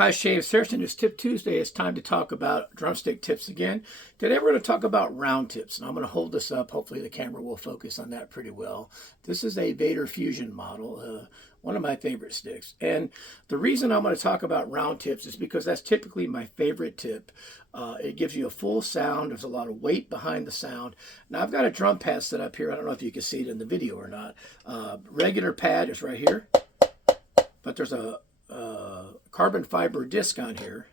Hi, Shave Saracen. It's Tip Tuesday. It's time to talk about drumstick tips again. Today we're going to talk about round tips, and I'm going to hold this up. Hopefully the camera will focus on that pretty well. This is a Vader Fusion model, one of my favorite sticks. And the reason I'm going to talk about round tips is because that's typically my favorite tip. It gives you a full sound. There's a lot of weight behind the sound. Now I've got a drum pad set up here. I don't know if you can see it in the video or not. Regular pad is right here, but there's a carbon fiber disc on here.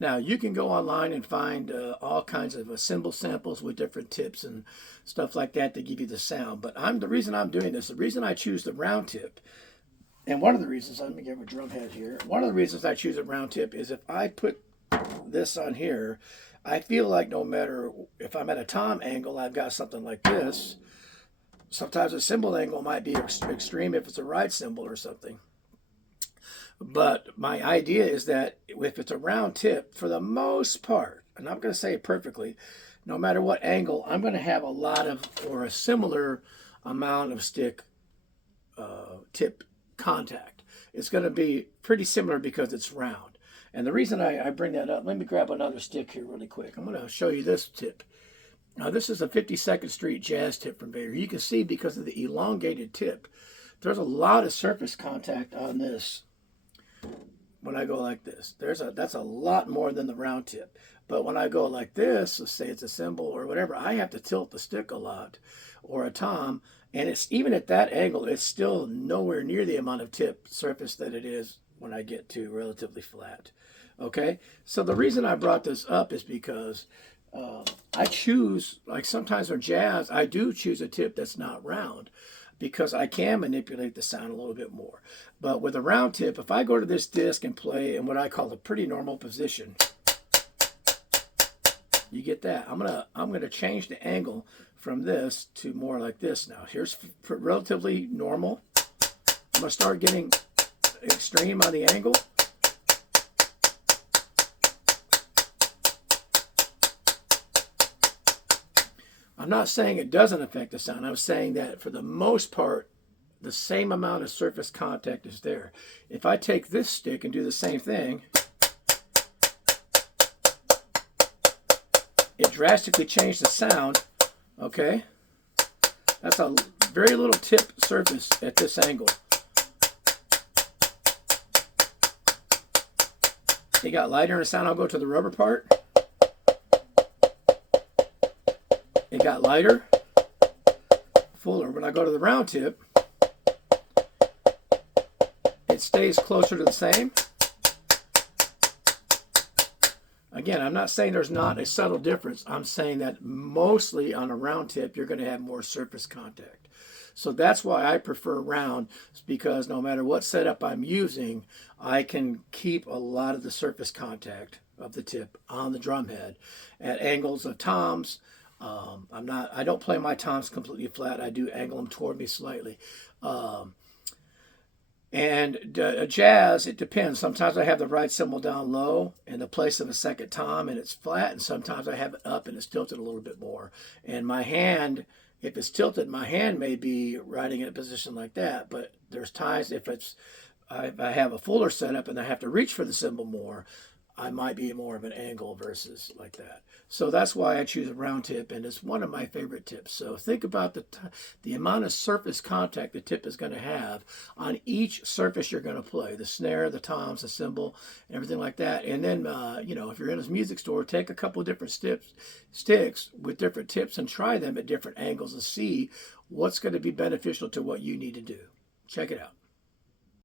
Now you can go online and find all kinds of cymbal samples with different tips and stuff like that to give you the sound. But the reason I'm doing this, the reason I choose the round tip, and one of the reasons, let me get my drum head here. One of the reasons I choose a round tip is if I put this on here, I feel like no matter if I'm at a tom angle, I've got something like this. Sometimes a cymbal angle might be extreme if it's a ride cymbal or something. But my idea is that if it's a round tip, for the most part, and I'm going to say it perfectly, no matter what angle, I'm going to have a lot of, or a similar amount of stick tip contact. It's going to be pretty similar because it's round. And the reason I bring that up, let me grab another stick here really quick. I'm going to show you this tip. Now this is a 52nd Street jazz tip from Vader. You can see because of the elongated tip, there's a lot of surface contact on this. When I go like this, that's a lot more than the round tip. But when I go like this, let's say it's a cymbal or whatever, I have to tilt the stick a lot, or a tom, and it's even at that angle, it's still nowhere near the amount of tip surface that it is when I get to relatively flat. Okay, so the reason I brought this up is because I choose, like sometimes for jazz, I do choose a tip that's not round, because I can manipulate the sound a little bit more. But with a round tip, if I go to this disc and play in what I call a pretty normal position, you get that. I'm gonna change the angle from this to more like this now. Here's relatively normal. I'm gonna start getting extreme on the angle. I'm not saying it doesn't affect the sound. I'm saying that for the most part, the same amount of surface contact is there. If I take this stick and do the same thing, it drastically changed the sound, okay? That's a very little tip surface at this angle. It got lighter in the sound. I'll go to the rubber part. It got lighter, fuller. When I go to the round tip, it stays closer to the same. Again, I'm not saying there's not a subtle difference. I'm saying that mostly on a round tip, you're going to have more surface contact. So that's why I prefer round, because no matter what setup I'm using, I can keep a lot of the surface contact of the tip on the drum head at angles of toms. I don't play my toms completely flat. I do angle them toward me slightly. Jazz, it depends. Sometimes I have the right cymbal down low in the place of a second tom and it's flat, and sometimes I have it up and it's tilted a little bit more. And my hand, if it's tilted, my hand may be riding in a position like that, but there's times if I have a fuller setup and I have to reach for the cymbal more, I might be more of an angle versus like that. So that's why I choose a round tip, and it's one of my favorite tips. So think about the amount of surface contact the tip is going to have on each surface you're going to play, the snare, the toms, the cymbal, and everything like that. And then, if you're in a music store, take a couple of different sticks with different tips and try them at different angles and see what's going to be beneficial to what you need to do. Check it out.